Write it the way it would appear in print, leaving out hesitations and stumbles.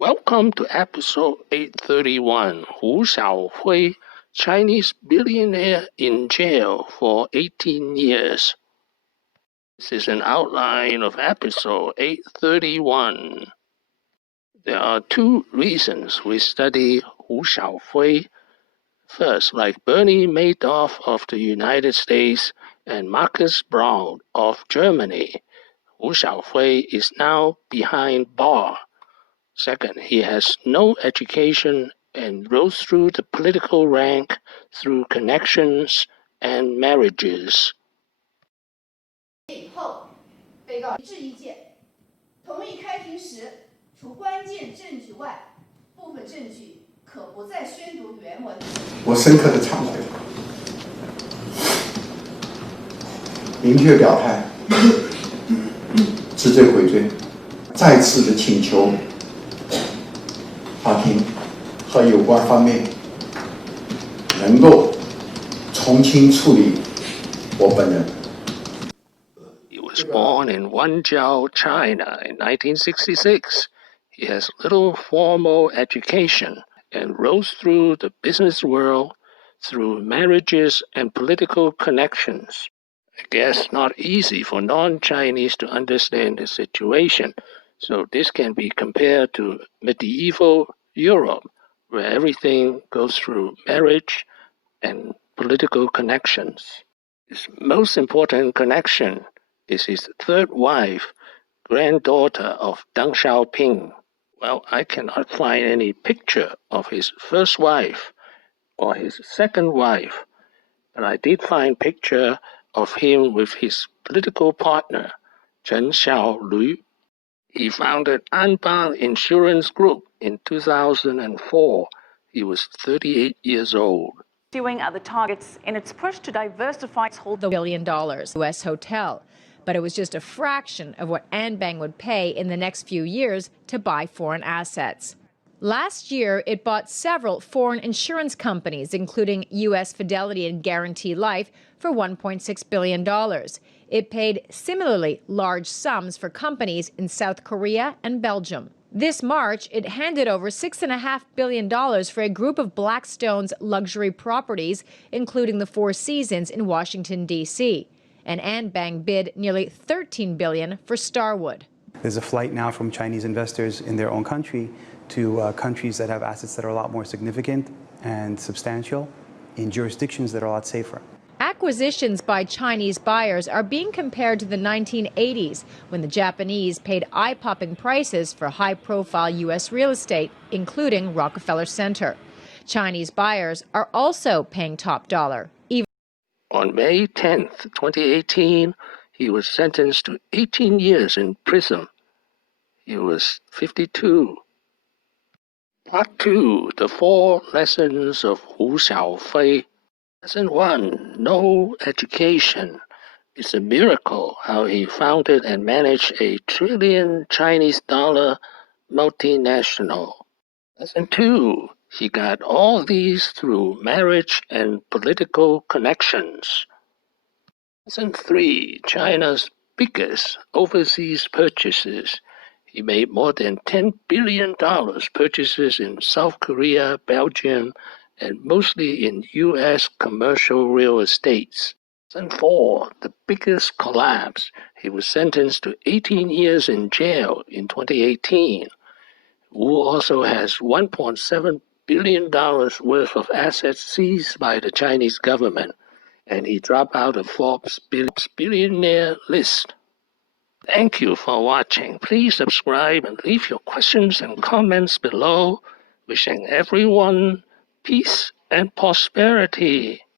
Welcome to episode 831, Wu Xiaohui, Chinese billionaire in jail for 18 years. This is an outline of episode 831. There are two reasons we study Wu Xiaohui. First, like Bernie Madoff of the United States and Marcus Braun of Germany, Wu Xiaohui is now behind bar. Second, he has no education and rose through the political rank through connections and marriages. 以后，被告一致意见，同意开庭时，除关键证据外，部分证据可不再宣读原文。我深刻的忏悔，明确表态，知罪悔罪，再次的请求法庭和有关方面能够从轻处理我本人。He was born in Wenzhou, China in 1966. He has little formal education and rose through the business world through marriages and political connections. I guess not easy for non-Chinese to understand the situation, so this can be compared to medieval Europe, where everything goes through marriage and political connections. His most important connection is his third wife, granddaughter of Deng Xiaoping. Well, I cannot find any picture of his first wife or his second wife, but I did find picture of him with his political partner, Deng Xiaoping. He founded Anbang Insurance Group in 2004. He was 38 years old. Pursuing other targets in its push to diversify its hold $1 billion U.S. hotel. But it was just a fraction of what Anbang would pay in the next few years to buy foreign assets. Last year, it bought several foreign insurance companies, including U.S. Fidelity and Guarantee Life, for $1.6 billion. It paid similarly large sums for companies in South Korea and Belgium. This March, it handed over $6.5 billion for a group of Blackstone's luxury properties, including the Four Seasons in Washington, D.C. And Anbang bid nearly $13 billion for Starwood. There's a flight now from Chinese investors in their own country to countries that have assets that are a lot more significant and substantial in jurisdictions that are a lot safer. Acquisitions by Chinese buyers are being compared to the 1980s, when the Japanese paid eye-popping prices for high-profile U.S. real estate, including Rockefeller Center. Chinese buyers are also paying top dollar. On May 10, 2018, he was sentenced to 18 years in prison. He was 52. Part 2, The 4 Lessons of Wu Xiaohui. Lesson 1, No education. It's a miracle how he founded and managed a trillion Chinese dollar multinational. Lesson 2, he got all these through marriage and political connections. Lesson 3, China's biggest overseas purchases. He made more than $10 billion purchases in South Korea, Belgium, and mostly in U.S. commercial real estates. Lesson 4, the biggest collapse. He was sentenced to 18 years in jail in 2018. Wu also has $1.7 billion worth of assets seized by the Chinese government, and he dropped out of Forbes Billionaire List. Thank you for watching. Please subscribe and leave your questions and comments below. Wishing everyone peace and prosperity.